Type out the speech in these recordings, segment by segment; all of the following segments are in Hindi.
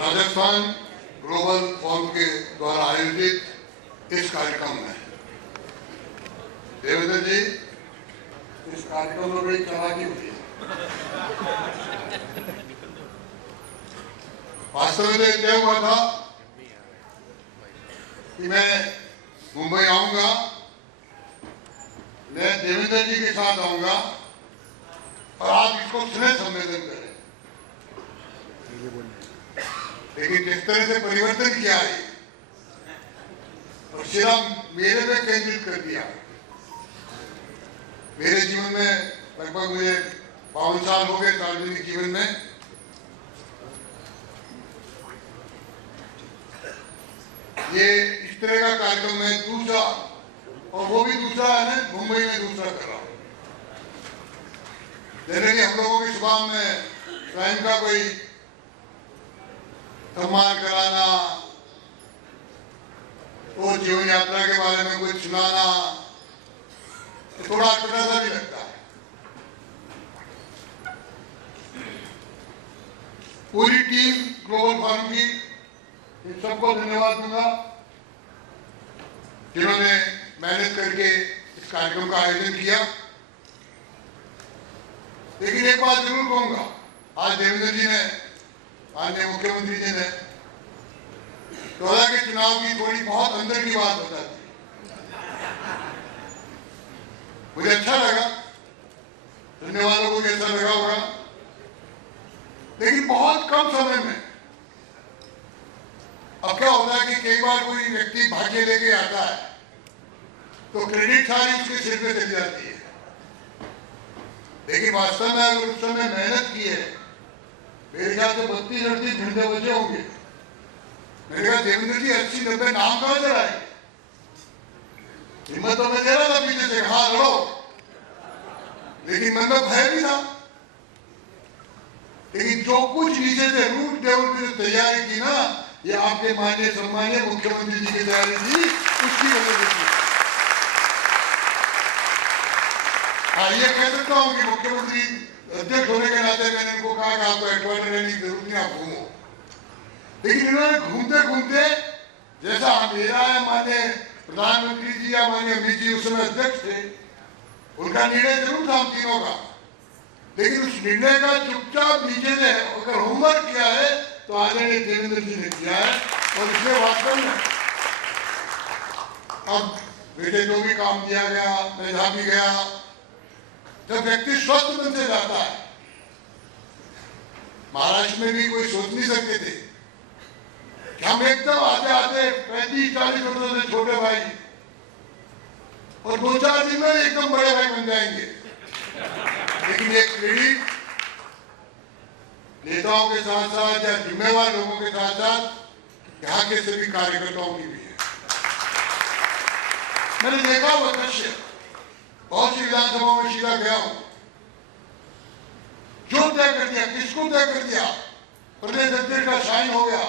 राजस्थान ग्लोबल फोरम के द्वारा आयोजित इस कार्यक्रम में देवेंद्र जी, इस कार्यक्रम में बड़ी चालाकी हुई है। वास्तव में तय हुआ था कि मैं मुंबई आऊंगा, मैं देवेंद्र जी के साथ आऊंगा और आप इसको स्नेह संवेदन करें। लेकिन जिस तरह से परिवर्तन किया है और सिर्फ मेरे पे केंद्रित कर दिया। मेरे जीवन में लगभग मुझे 52 साल हो गए सार्वजनिक जीवन में। ये इस तरह का कार्यक्रम मैं दूसरा, और वो भी दूसरा है ना, मुंबई में दूसरा कर रहा हूँ। जनरली हम लोगों की सुबह में स्वयं का कोई सम्मान कराना, वो जीवन यात्रा के बारे में कुछ सुनाना, थोड़ा छोटा सा भी लगता है। पूरी टीम ग्लोबल फोरम की इन सबको धन्यवाद दूंगा जिन्होंने मेहनत करके इस कार्यक्रम का आयोजन किया। लेकिन एक बात जरूर कहूंगा, आज देवेंद्र जी ने, माननीय मुख्यमंत्री जी ने 14 के चुनाव की थोड़ी बहुत अंदर की बात बता दी। मुझे अच्छा लगा, सुनने वालों को भी अच्छा लगा होगा। लेकिन बहुत कम समय में अब क्या होता है कि कई बार कोई व्यक्ति भाग्य लेके आता है तो क्रेडिट सारी उसके सिर पे चली जाती है। लेकिन वास्तव में अगर उस समय मेहनत की है, मेरे ख्याल से 32-38 घंटे बचे होंगे। मैंने कहा देवेंद्र जी 80-90 नाम कहां से आए? हिम्मत तो मैं दे रहा था पीछे से, हाँ लड़ो, लेकिन मन में भय भी था। लेकिन जो कुछ नीचे से रूट लेवल की तैयारी की ना, ये आपके माननीय सम्मानीय मुख्यमंत्री जी की तैयारी थी, उसकी वजह से की। हाँ, ये कह सकता हूं कि मुख्यमंत्री अध्यक्ष होने के नाते मैंने उनको कहा कि आपको हेडक्वार्टर रहने की जरूरत नहीं, आप घूमो। लेकिन इन्होंने घूमते घूमते, जैसा मेरा है माननीय प्रधानमंत्री जी या माननीय अमित जी उस समय अध्यक्ष थे, उनका निर्णय जरूर था हम तीनों का, लेकिन उस निर्णय का चुपचाप नीचे से अगर होमवर्क किया है तो आदरणीय देवेंद्र जी ने किया है। और इसमें वास्तव में अब बेटे जो भी काम किया गया, मैं जहां भी गया, जब व्यक्ति स्वस्थ मन से जाता है, महाराष्ट्र में भी कोई सोच नहीं सकते थे कि हम एकदम आते आते 35-40 वर्षों से छोटे भाई और 2-4 दिन में एकदम बड़े भाई बन जाएंगे। लेकिन एक क्रेडिट नेताओं के साथ साथ या जिम्मेवार लोगों के साथ साथ यहाँ के सभी कार्यकर्ताओं की भी है। मैंने देखा वो दृश्य, बहुत सी विधानसभाओं में सीधा गया हूं, जो तय कर दिया, किसको तय कर दिया, प्रदेश अध्यक्ष का साइन हो गया,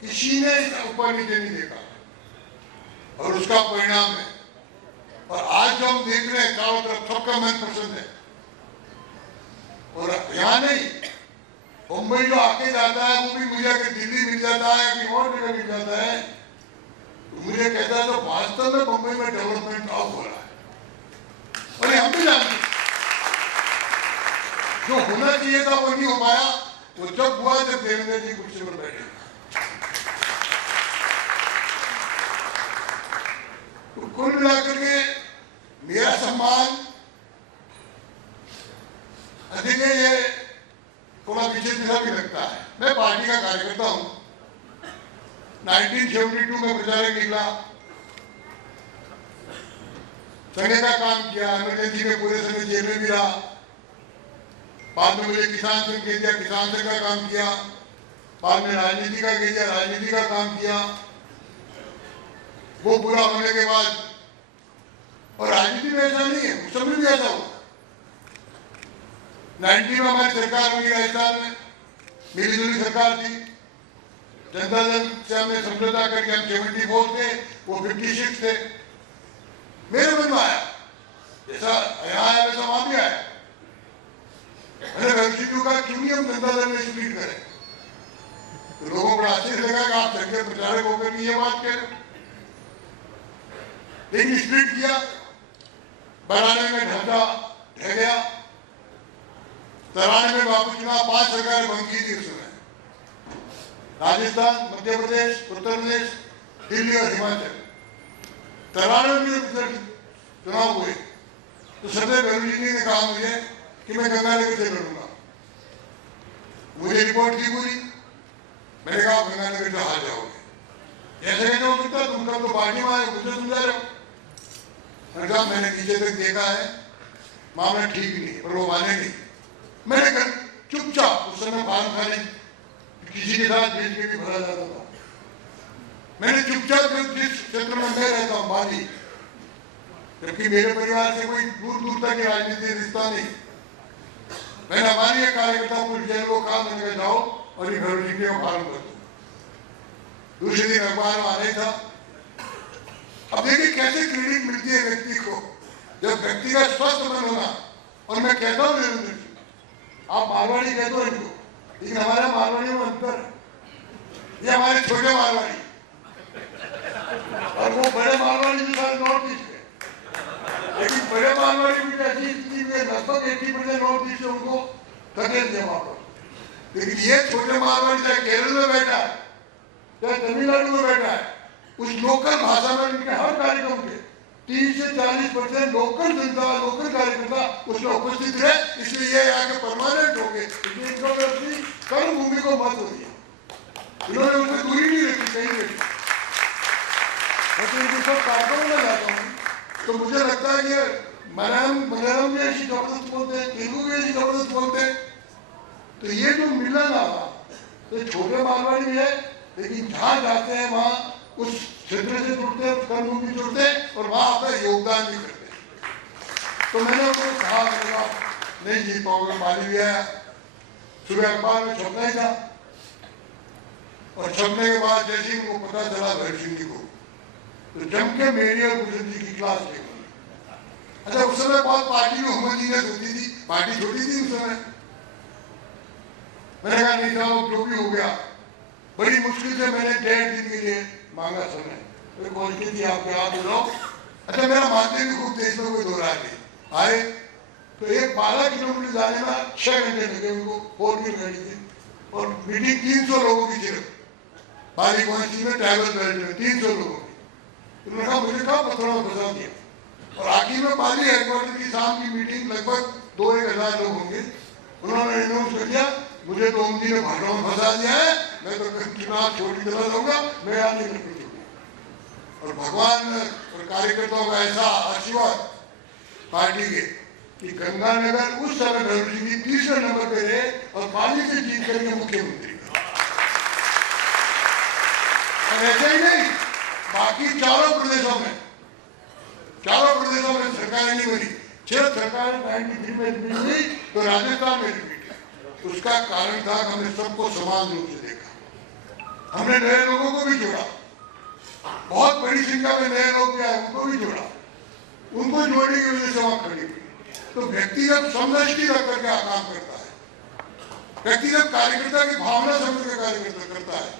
किसी ने ऊपर नीचे नहीं देखा, और उसका परिणाम है। और आज जो हम देख रहे हैं चारों तरफ, सबका मन पसंद है। और यहाँ नहीं, मुंबई जो आके जाता है वो भी मुझे अगर दिल्ली मिल जाता है, कहीं और जगह मिल जाता है, तो मुझे कहता है तो वास्तव में मुंबई में डेवलपमेंट अब हो रहा है। और हम भी जानते जो होना चाहिए था वो नहीं हो पाया। वो जब हुआ जब देवेंद्र जी कुर्सी पर बैठे। तो कुल मिलाकर के मेरा सम्मान अधिक है, ये थोड़ा पीछे दिशा भी लगता है। मैं पार्टी का कार्यकर्ता हूं। 1972 में प्रचारक निकला, संघ का काम किया, इमरजेंसी में पूरे समय जेल में भी रहा। बाद में मुझे किसान संघ कह दिया, किसान संघ का काम किया। बाद में राजनीति का कह दिया, राजनीति का काम किया। वो पूरा होने के बाद, और राजनीति में ऐसा नहीं है, उस समय भी ऐसा हुआ। 90 में हमारी सरकार बनी राजस्थान में, मिली जुली सरकार थी। जनता दल से हमने समझौता करके हम 74 थे, वो 56 थे। मेरे मन में आया, जैसा यहाँ आया वैसा वहां भी आया। मैंने भविष्य का क्यों नहीं हम जनता दल में स्प्लिट करें। प्रचारक होकर के ये बात कह रहे हो। लेकिन स्प्लिट किया, बनाने में ढांचा ढह गया। 93 में वापस चुनाव, 5 सरकार बंद की थी उसमें, राजस्थान, मध्य प्रदेश, उत्तर प्रदेश, दिल्ली और हिमाचल। 93 में चुनाव हुए तो सदैव बहलू जी ने कहा मुझे कि मैं गंगानगर से लड़ूंगा। मुझे रिपोर्ट की पूरी, मैंने कहा गंगानगर से हार जाओगे। ऐसे कैसे हो सकता, तुम कल तो पार्टी में आए, मुझे समझा रहे हो। मैंने कहा मैंने नीचे तक देखा है, मामला ठीक नहीं, पर वो माने नहीं। मैंने कहा चुपचाप, उस समय फार्म खाने किसी के साथ भेज के भी भरा जाता था। मैंने चुपचाप, जिस क्षेत्र में मैं रहता हूँ बाली, जबकि मेरे परिवार से कोई दूर दूर तक राजनीति रिश्ता नहीं, मैंने हमारे कार्यकर्ताओं को जेल को कहा, मैंने कहा जाओ और ये घर जी को फार्म कर दो। दूसरे दिन अखबार में आ रही था। अब देखिए कैसे क्रेडिट मिलती है व्यक्ति को, जब व्यक्ति का स्वस्थ मन होना। और मैं कहता हूँ देवेंद्र जी, आप मारवाड़ी कहते हो इनको, लेकिन हमारे मारवाड़ियों में अंतर है। ये हमारे छोटे मारवाड़ी और वो बड़े मारवाड़ी जो सारे नॉर्थ ईस्ट के, लेकिन बड़े मारवाड़ी भी ऐसी स्थिति में लगभग 80% नॉर्थ ईस्ट उनको धकेल दिया वापस। लेकिन ये छोटे मारवाड़ी चाहे केरल में बैठा है, चाहे तमिलनाडु में बैठा है, उस लोकल भाषा में इनके हर कार्यक्रम के 30 से 40% लोकल जनता, लोकल कार्यकर्ता उसमें उपस्थित रहे। इसलिए ये आके परमानेंट हो गए। इसलिए इनको अपनी कर्म भूमि को मत हो दिया, इन्होंने उनसे दूरी नहीं रखी कहीं रखी। मैं तो इनको सब कार्यक्रम में जाता हूँ तो मुझे लगता है कि मलयालम भी ऐसी जबरदस्त बोलते हैं, तेलुगु भी ऐसी जबरदस्त बोलते हैं। तो ये जो मिलन आवा तो छोटे मारवाड़ी भी है, लेकिन जहाँ जाते हैं वहाँ उस क्षेत्र से जुड़ते हैं, कर्मभूमि जुड़ते हैं और वहाँ अपना योगदान भी करते हैं। तो मैंने उनको कहा, नहीं जीत पाओगे। माली भी आया, सुबह अखबार में छपना ही था, और छपने के बाद जैसे ही उनको पता चला भैरव सिंह जी को, तो जम के मेरी और गुजर जी की क्लास ले। अच्छा, उस समय बहुत पार्टी में होमोजीनियस होती थी, पार्टी छोटी थी उस समय। मैंने कहा नहीं साहब जो भी हो गया, बड़ी मुश्किल से मैंने 1.5 दिन के लिए मांगा समय, तो बोलती थी आप क्या बोलो। अच्छा, मेरा मानते भी खूब देश में कोई दो राय नहीं आए, तो एक 12 किलोमीटर जाने में 6 घंटे लगे उनको, 4 व्हील गाड़ी थी, और मीटिंग 300 लोगों की सिर्फ बाली कौंसी में ट्राइबल बेल्ट में 300 लोगों की। उन्होंने कहा मुझे कहा पत्थरों में फंसा दिया, और आखिर में बाली हेडक्वार्टर की शाम की मीटिंग लगभग 2-1 हज़ार लोग होंगे। उन्होंने अनाउंस कर दिया, मुझे तो उमदी ने भाटों में फंसा दिया है, मैं तो चुनाव छोड़ के चला जाऊंगा, मैं यहाँ नहीं लड़ूंगी। और भगवान और कार्यकर्ताओं का ऐसा आशीर्वाद पार्टी के कि गंगानगर उस समय बहलू जी 3रे नंबर पे रहे और बाली से जीत करके मुख्यमंत्री। और ऐसे ही नहीं, बाकी चारों प्रदेशों में सरकारें नहीं बनी। 6 सरकारें 93 में रिपीट हुई, तो राजस्थान में रिपीट। उसका कारण था कि हमने सबको समान रूप से देखा, हमने नए लोगों को भी जोड़ा, बहुत बड़ी संख्या में नए लोग आए उनको भी जोड़ा, उनको जोड़ने की वजह से वहां खड़ी हुई। तो व्यक्तिगत समदृष्टि रख करके काम करता है, व्यक्तिगत कार्यकर्ता की भावना समझ कर कार्यकर्ता करता है,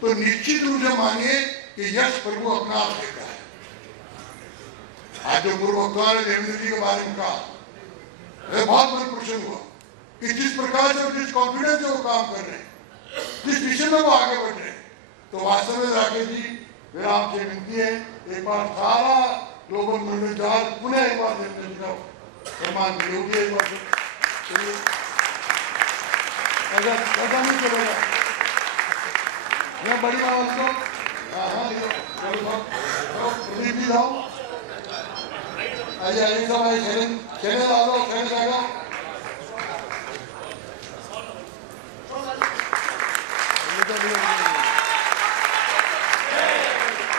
तो निश्चित रूप से मानिए कि यश प्रभु अपना आप देता है। आज जो पूर्व वक्ता ने देवेंद्र जी के बारे में कहा, वह बहुत मन प्रसन्न हुआ कि जिस प्रकार से जिस कॉन्फिडेंस से वो काम कर रहे हैं, जिस विषय में वो आगे बढ़ रहे हैं। तो वास्तव में राकेश जी, मेरा आपसे विनती है, एक बार सारा ग्लोबल मंडल पुनः एक बार देवेंद्र जी का सम्मान करिए। एक बार ऐसा नहीं चलेगा, मैं बड़ी बात को प्रदीप जी लाओ, आइए सब आइए, चैनल आ जाओ, चैनल आ जाओ।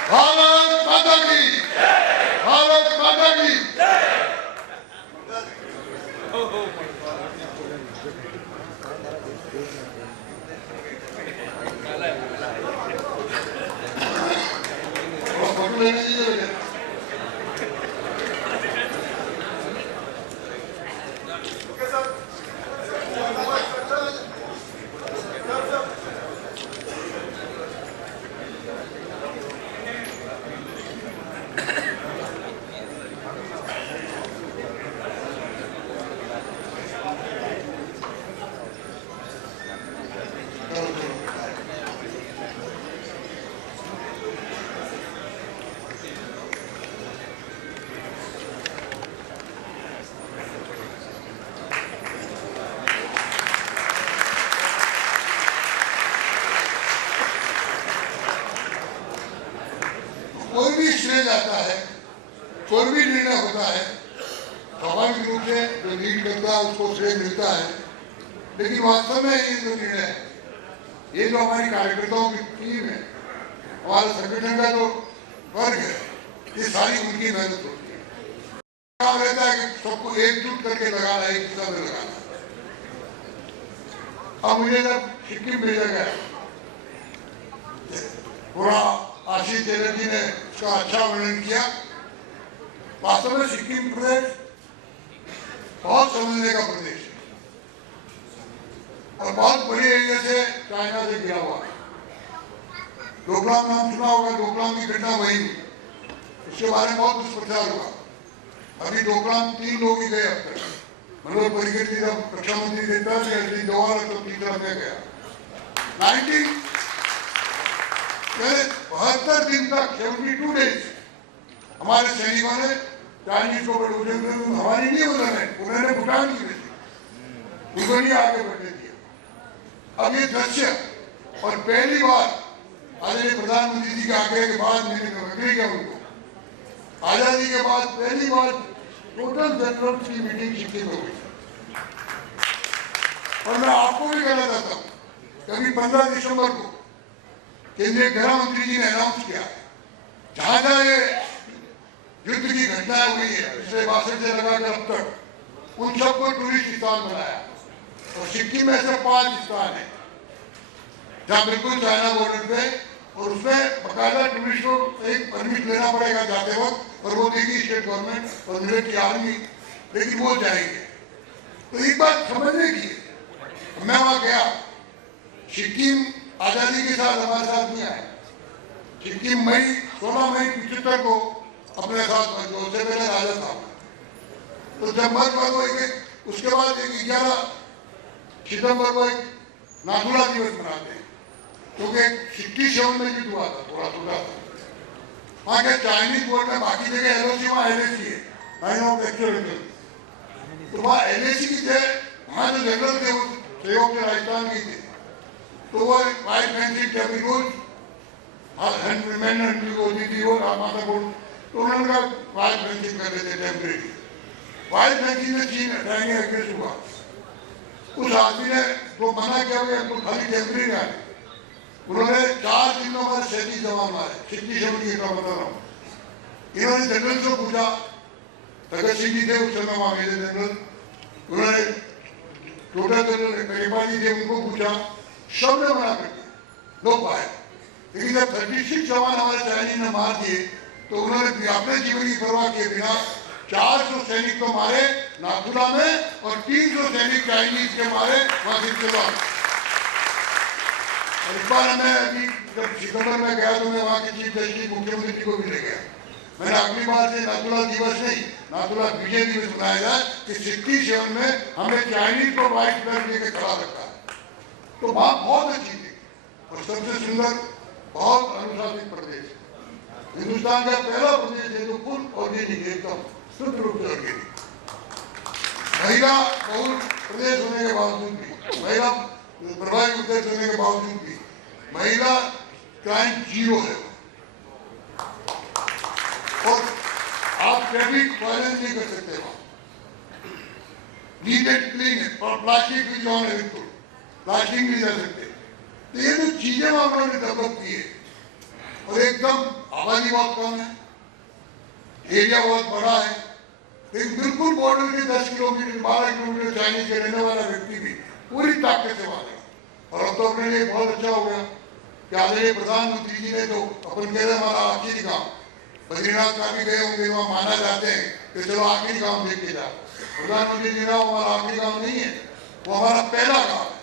भारत माता की, भारत माता की। फोटो लेने दीजिए। उसको श्रेय मिलता है, लेकिन वास्तव में ये जो निर्णय है, ये जो हमारी कार्यकर्ताओं की टीम है, हमारे संगठन का जो वर्ग है, ये सारी उनकी मेहनत होती है। काम रहता है कि सबको एकजुट करके लगाना, एक दिशा में लगाना। अब मुझे जब सिक्किम भेजा गया, पूरा आशीष चैटर्जी ने उसका अच्छा वर्णन किया। वास्तव में सिक्किम प्रदेश बहुत समझने का प्रदेश है और बहुत बड़ी एरिया से चाइना से घिरा हुआ है। डोकलाम नाम सुना होगा, डोकलाम की घटना वही हुई, उसके बारे में बहुत दुष्प्रचार हुआ। अभी डोकलाम 3 लोग ही गए अब तक। मनोहर पर्रिकर जी जब रक्षा मंत्री देता है, दोबारा तो तीसरा में गया। 72 दिन तक 72 डेज हमारे सैनिकों ने चाइनीज को हमारी नहीं उन्होंने भूटान की थी, उनको नहीं आगे बढ़ने दिया। अब ये दृश्य, और पहली बार आदरणीय प्रधानमंत्री जी के आग्रह के बाद मैंने अग्री किया उनको, आजादी के बाद पहली बार टोटल जनरल्स की मीटिंग सिक्किम में हुई। और मैं आपको भी कहना चाहता हूँ, कभी 15 दिसंबर को केंद्रीय गृह मंत्री जी ने अनाउंस किया, जहां जहां ये युद्ध की घटनाएं हुई है पिछले 62 से लगाकर अब तक, उन सबको टूरिस्ट स्थान बनाया। और सिक्किम में से 5 स्थान है जहां बिल्कुल चाइना बॉर्डर पे, और उसमें बकायदा टूरिस्ट को एक परमिट लेना पड़ेगा जाते वक्त, और वो देगी स्टेट गवर्नमेंट और मिलिट्री आर्मी, लेकिन वो जाएंगे। तो एक बात समझने की, मैं वहां गया, सिक्किम आजादी के साथ हमारे साथ नहीं आया। सिक्किम 16 मई 75 को अपने साथ में, जो उससे पहले राजा था, तो जब उसके बाद 11 सितंबर को एक नाथुला दिवस मनाते हैं, क्योंकि 67 में युद्ध हुआ था, थोड़ा टूटा था। वहाँ के चाइनीज बोर्ड में बाकी जगह एलओसी, वहाँ एलएसी है, लाइन ऑफ एक्चुअल। तो वहाँ एलएसी की जगह वहाँ जो जनरल थे वो सहयोग से राजस्थान के थे, तो वो वाइट फेंसिंग टेबल होती थी, वो माता बोर्ड, तो उन्होंने कहा वाइट फेंसिंग कर देते टेम्परेरी। वाइट फेंसिंग में चीन हटाएंगे अग्रेस हुआ। उस आदमी ने जो मना किया हुआ तो खाली टेम्परेरी आए, उन्होंने 4 दिन में हमारे 37 जवान मारे, 67 की बता रहा हूँ। इन्होंने जनरल से पूछा, भगत सिंह जी थे उस समय वहाँ मेजर जनरल, उन्होंने टोटल जनरल करीबा जी थे, उनको पूछा, सबने मना कर दिया, नो फायर। लेकिन जब 36 जवान हमारे चाइनीज ने मार दिए, तो उन्होंने अपने जीवन की परवाह किए बिना 400 सैनिक तो मारे नाथुला में, और 300 सैनिक चाइनीज के मारे वहां सिलसिला। और इस बार मैं अभी जब सितंबर में गया तो मैं वहाँ के चीफ जस्टिस मुख्यमंत्री को भी ले गया। मैंने अगली बार से नाथुला दिवस नहीं, नाथुला विजय दिवस मनाया जाए कि 67 में हमने चाइनीज को व्हाइट फ्लैग लेके खड़ा रखा। तो वहाँ बहुत अच्छी थी और सबसे सुंदर, बहुत अनुशासित प्रदेश, हिंदुस्तान का पहला प्रदेश है जो फुल ऑर्गेनिक, एकदम शुद्ध रूप से ऑर्गेनिक, महिला बहुल प्रदेश होने के बावजूद भी, महिला प्रभावी उद्देश्य होने के बावजूद भी महिला क्राइम 0 है। और आप ट्रैफिक वायलेंस नहीं कर सकते वहां, नीट एंड क्लीन है, और प्लास्टिक भी जो है बिल्कुल प्लास्टिक नहीं जा सकते। तो ये जो चीजें वहां उन्होंने डेवलप की है, और एकदम आबादी बहुत कम है, एरिया बहुत बड़ा है, लेकिन बिल्कुल बॉर्डर के 10 किलोमीटर 12 किलोमीटर चाइनीज के रहने वाला व्यक्ति भी पूरी ताकत से वहां। और अब तो अपने लिए बहुत अच्छा हो गया कि आदरणीय प्रधानमंत्री जी ने, तो अपन कह रहे हमारा आखिरी काम, बद्रीनाथ का भी गए होंगे, वहाँ माना जाते हैं कि चलो आखिरी काम देख के जाओ। प्रधानमंत्री जी ना हमारा आखिरी काम नहीं है, वो हमारा पहला काम है।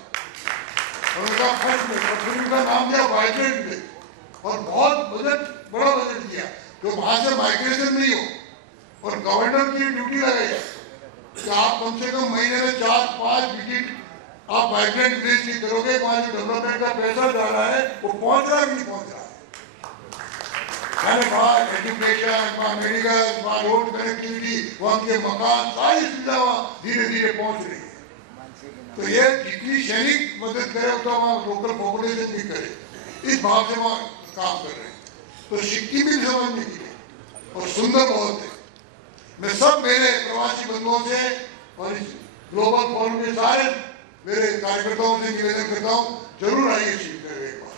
और उनका फर्स्ट में, और फिर उनका नाम दिया वाइब्रेंट में, और बहुत बजट, बड़ा बजट दिया, तो वहां से माइग्रेशन नहीं हो। और गवर्नर की ड्यूटी लगाई कि आप कम से कम महीने में 4-5 विजिट आप वाइब्रेंट विलेज की करोगे, वहां जो डेवलपमेंट का पैसा जा रहा है वो पहुंच रहा है कि नहीं पहुंच रहा है। मैंने कहा एजुकेशन, वहाँ मेडिकल, वहाँ रोड कनेक्टिविटी, वहाँ के मकान, सारी सुविधा वहाँ धीरे धीरे पहुंच रही है। तो ये जितनी सैनिक मदद करे उतना वहाँ लोकल पॉपुलेशन भी करे, इस भाव से वहाँ काम कर रहे हैं। तो सिक्किम भी समझने के लिए, और सुंदर बहुत है। मैं सब मेरे प्रवासी बंधुओं से और इस ग्लोबल फोरम के सारे मेरे कार्यकर्ताओं से निवेदन करता हूँ, जरूर आइए शिवपुरी एक बार,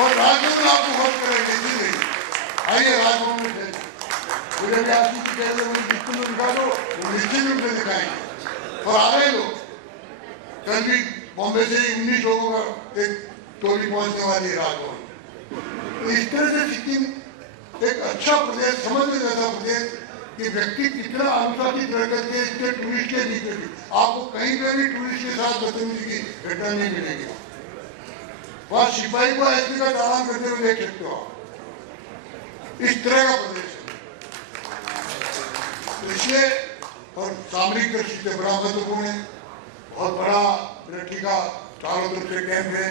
और राजभवन आपको वोट करेंगे, नहीं आइए राजभवन में भेजिए। मुझे भी आशी की कह रहे मुझे बिल्कुल दिखा दो, वो निश्चित रूप से दिखाएंगे। और आ रहे लोग, कल भी बॉम्बे से 19 लोगों का एक टोली पहुंचने वाली है राजभवन। तो इस तरह से सिक्किम एक अच्छा प्रदेश, समझने जैसा प्रदेश कि व्यक्ति कितना अनुशासित रह करके इसके टूरिस्ट के बीच में भी आपको कहीं पे भी टूरिस्ट के साथ बदतमीजी की घटना नहीं मिलेगी। वहां सिपाही को एसपी का चालान करते हुए देख सकते हो आप। इस तरह का प्रदेश है। इसलिए और सामरिक दृष्टि से बड़ा महत्वपूर्ण है। बहुत बड़ा मिलिट्री का चारों तरफ से कैंप है।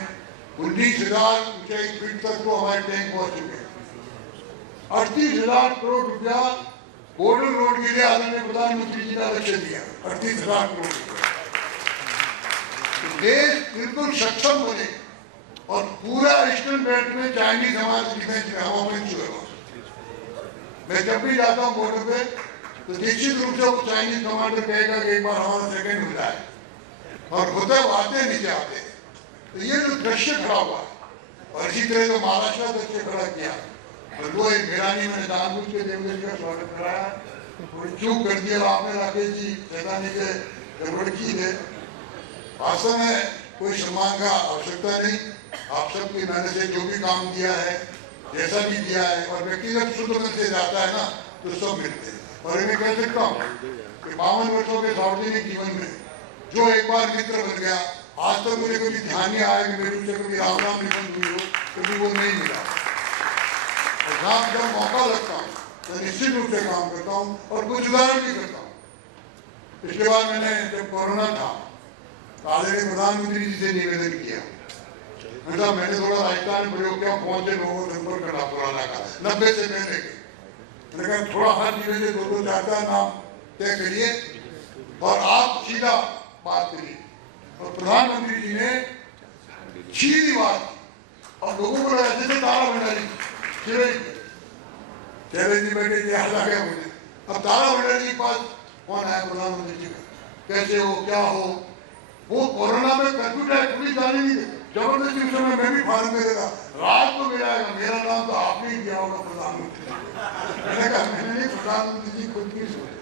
19,000 ऊंचाई फीट तक तो हमारे टैंक पहुंच चुके हैं। 38,000 करोड़ रुपया बॉर्डर रोड के लिए आदरणीय प्रधानमंत्री जी ने लक्ष्य दिया। 38,000 करोड़ रुपया। देश बिल्कुल सक्षम बने और पूरा ईस्टर्न बेल्ट में चाइनीज हमारे डिफेंस में हम अपने शुरू। मैं जब भी जाता हूँ बॉर्डर पे तो निश्चित रूप से वो चाइनीज कमांडर कहेगा कि एक बार हमारा सेकंड मिला है, और होता है वो आते नीचे आते। तो ये जो दृश्य खड़ा हुआ है, और इसी तरह जो महाराष्ट्र दृश्य खड़ा किया, और वो एक मेरानी मैंने जानबूझ के देवगढ़ का स्वागत कराया, थोड़ी चूक कर दिया आपने, राकेश जी शैतानी के गड़बड़ की है। वास्तव में कोई सम्मान का आवश्यकता नहीं। आप सबकी मैंने से जो भी काम दिया है, जैसा भी दिया है, और व्यक्तिगत शुद्ध मन से जाता है ना, तो सब मिलते हैं। और मैं कह सकता हूँ कि 52 वर्षों के सार्वजनिक जीवन में जो एक बार मित्र बन गया, आज तक मुझे कभी ध्यान नहीं आया कि मेरे से कभी राम राम निबंध हुई हो, कभी वो नहीं मिला। और जहाँ जब मौका लगता हूँ तो निश्चित रूप से काम करता हूँ और कुछ उदाहरण भी करता हूँ। पिछले बार मैंने जब कोरोना था तो आदरणीय प्रधानमंत्री जी से निवेदन किया, मतलब मैंने थोड़ा राजस्थान में प्रयोग किया, 5 लोगों को संपर्क करना पुराना का 90 से पहले के। मैंने कहा थोड़ा हर निवेदन 2-2 4 नाम तय करिए और आप सीधा बात करिए। और प्रधानमंत्री जी ने सीधी बात और लोगों को ऐसे से ताला भंडारी चैलेंज जी बैठे जी याद आ गया मुझे। अब ताला भंडारी के पास कौन आया प्रधानमंत्री जी का, कैसे हो क्या हो। वो कोरोना में कर्फ्यू टाइप पुलिस आने नहीं देते, जबरदस्ती उस समय मैं भी फार्म में देगा, रात को मेरा आएगा, मेरा नाम तो आपने ही दिया होगा प्रधानमंत्री। मैंने कहा मैंने नहीं, प्रधानमंत्री जी खुद की सोचे।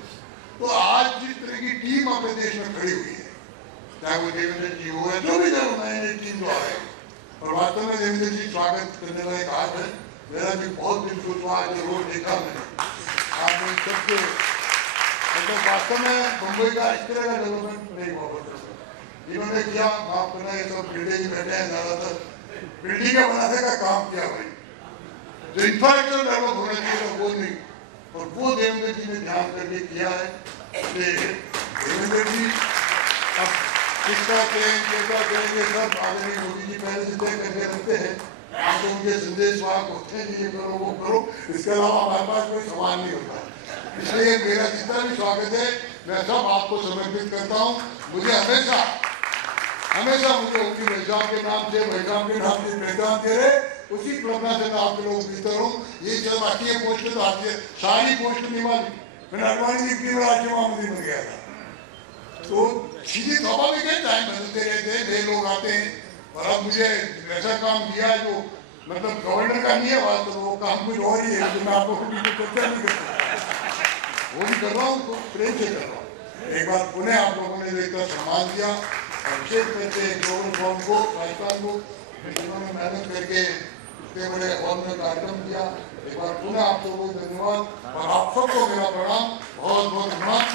तो आज जिस तरह की टीम अपने देश में खड़ी हुई है, चाहे वो देवेंद्र जी हो या जो भी जब नई टीम जो आए, और वास्तव में देवेंद्र जी स्वागत करने वाला एक आज है। मेरा भी बहुत दिल खुश हुआ आज रोड देखा मैंने, आपने सबसे मतलब वास्तव में मुंबई का इस तरह का डेवलपमेंट नहीं हुआ। इन्होंने किया, माफ करना, ये सब बिल्डिंग बैठे हैं, ज्यादातर बिल्डिंग बनाने का काम किया भाई। जो इंफ्रास्ट्रक्चर डेवलप होना चाहिए वो नहीं, और वो देवेंद्र जी ने ध्यान करके किया है। देवेंद्र जी अब किसका कहेंगे सब आदरणीय मोदी जी पहले से तय करके रखते हैं। आप तो उनके संदेश वाहक होते हैं, ये करो वो करो, इसके अलावा हमारे पास कोई सवाल नहीं होता। इसलिए मेरा जितना भी स्वागत है मैं सब आपको समर्पित करता हूँ। मुझे हमेशा मुझे उनकी महिलाओं के नाम से, महिलाओं के नाम से पहचान दे रहे, उसी कल्पना से मैं आप लोगों के भीतर हूँ। ये जब आती है पोस्ट तो आती है, सारी पोस्ट नहीं मानी। मैंने अडवाणी जी की राज्य मंत्री बन गया था, तो सीधी स्वाभाविक है, टाइम बदलते रहते हैं, नए लोग आते हैं। और अब मुझे ऐसा काम दिया है जो मतलब गवर्नर का नहीं है, वास्तव वो काम कुछ और ही है, जो मैं आप लोगों की चर्चा नहीं करता, वो भी कर रहा हूँ, तो प्रेम से कर रहा हूँ। एक बार पुनः आप लोगों ने इतना सम्मान दिया, विशेष करके ग्लोबल फॉर्म को, राजस्थान को, जिन्होंने मेहनत करके इतने बड़े हॉल में कार्यक्रम किया। एक बार पुनः आप लोगों को धन्यवाद, और आप सबको मेरा प्रणाम, बहुत बहुत धन्यवाद।